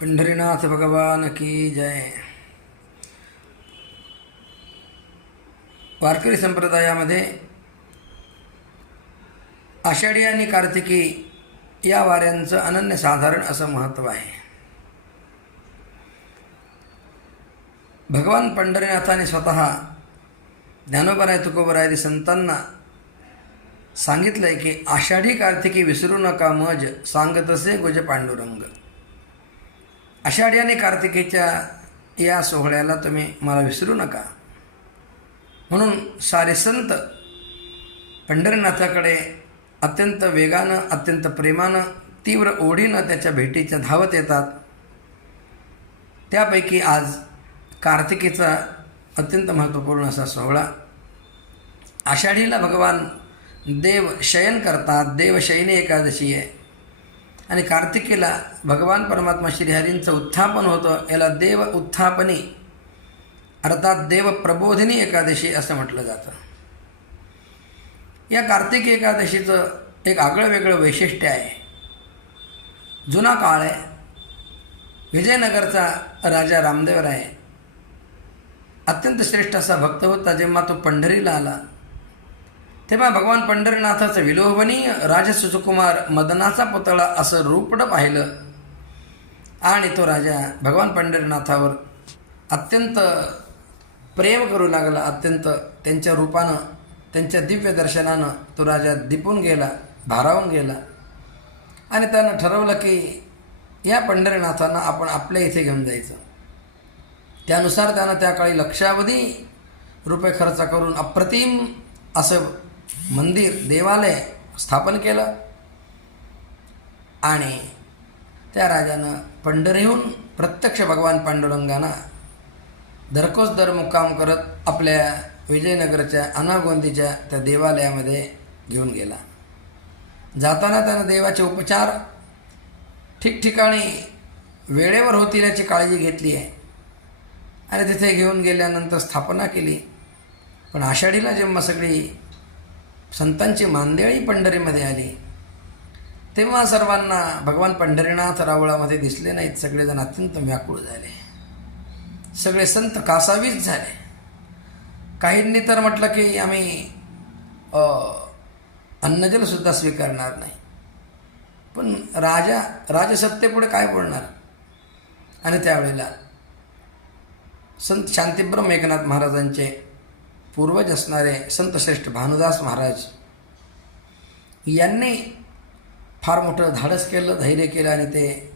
पंढरीनाथ भगवान की जय. वारकरी संप्रदायामध्ये आषाढी आणि कार्तिकी या वाऱ्यांचं अनन्यसाधारण असं महत्त्व आहे. भगवान पंढरीनाथाने स्वतः ज्ञानोबराय तुकोबराय संतांना सांगितलं आहे की आषाढी कार्तिकी विसरू नका मज सांगतसे गुज पांडुरंग. आषाढी आणि कार्तिकीच्या या सोहळ्याला तुम्ही मला विसरू नका. म्हणून सारे संत पंढरीनाथाकडे अत्यंत वेगानं, अत्यंत प्रेमानं, तीव्र ओढीनं त्याच्या भेटीच्या धावत येतात. त्यापैकी आज कार्तिकीचा अत्यंत महत्त्वपूर्ण असा सोहळा. आषाढीला भगवान देव शयन करतात, देवशयनी एकादशी आहे. आणि कार्तिकीला भगवान परमात्मा श्रीहरींचं उत्थापन होतं. याला देव उत्थापनी अर्थात देव प्रबोधिनी एकादशी असं म्हटलं जातं. या कार्तिकी एकादशीचं एक आगळं वेगळं वैशिष्ट्य आहे. जुना काळ आहे. विजयनगरचा राजा रामदेवराय अत्यंत श्रेष्ठ असा भक्त होता. जेव्हा तो पंढरीला आला तेव्हा भगवान पंढरीनाथाचं विलोभनीय राजसुकुमार मदनाचा पुतळा असं रूपडं पाहिलं आणि तो राजा भगवान पंढरीनाथावर अत्यंत प्रेम करू लागला. अत्यंत त्यांच्या रूपानं, त्यांच्या दिव्य दर्शनानं तो राजा दिपून गेला, भारावून गेला. आणि त्यानं ठरवलं की या पंढरीनाथांना आपण आपल्या इथे घेऊन जायचं. त्यानुसार त्यानं त्या काळी लक्षावधी रुपये खर्च करून अप्रतिम असं मंदिर, देवालय स्थापन केलं. आणि त्या राजानं पंढरीहून प्रत्यक्ष भगवान पांडुरंगांना दरकोस दर मुक्काम करत आपल्या विजयनगरच्या अनागोंदीच्या त्या देवालयामध्ये घेऊन गेला. जाताना त्यानं देवाचे उपचार ठिकठिकाणी वेळेवर होतील याची काळजी घेतली आहे आणि तिथे घेऊन गेल्यानंतर स्थापना केली. पण आषाढीला जेव्हा सगळी संतांची मांदेळी पंढरीमध्ये आली तेव्हा सर्वांना भगवान पंढरीनाथ रावळामध्ये दिसले नाहीत. सगळेजण अत्यंत व्याकुळ झाले. सगळे संत कासावीस झाले. काहींनी तर म्हटलं की आम्ही अन्नजलसुद्धा स्वीकारणार नाही. पण राजसत्तेपुढे काय बोलणार. आणि त्यावेळेला संत शांतिब्रह्म एकनाथ महाराजांचे पूर्वज असणारे संतश्रेष्ठ भानुदास महाराज यांनी फार मोठं धाडस केलं, धैर्य केलं आणि ते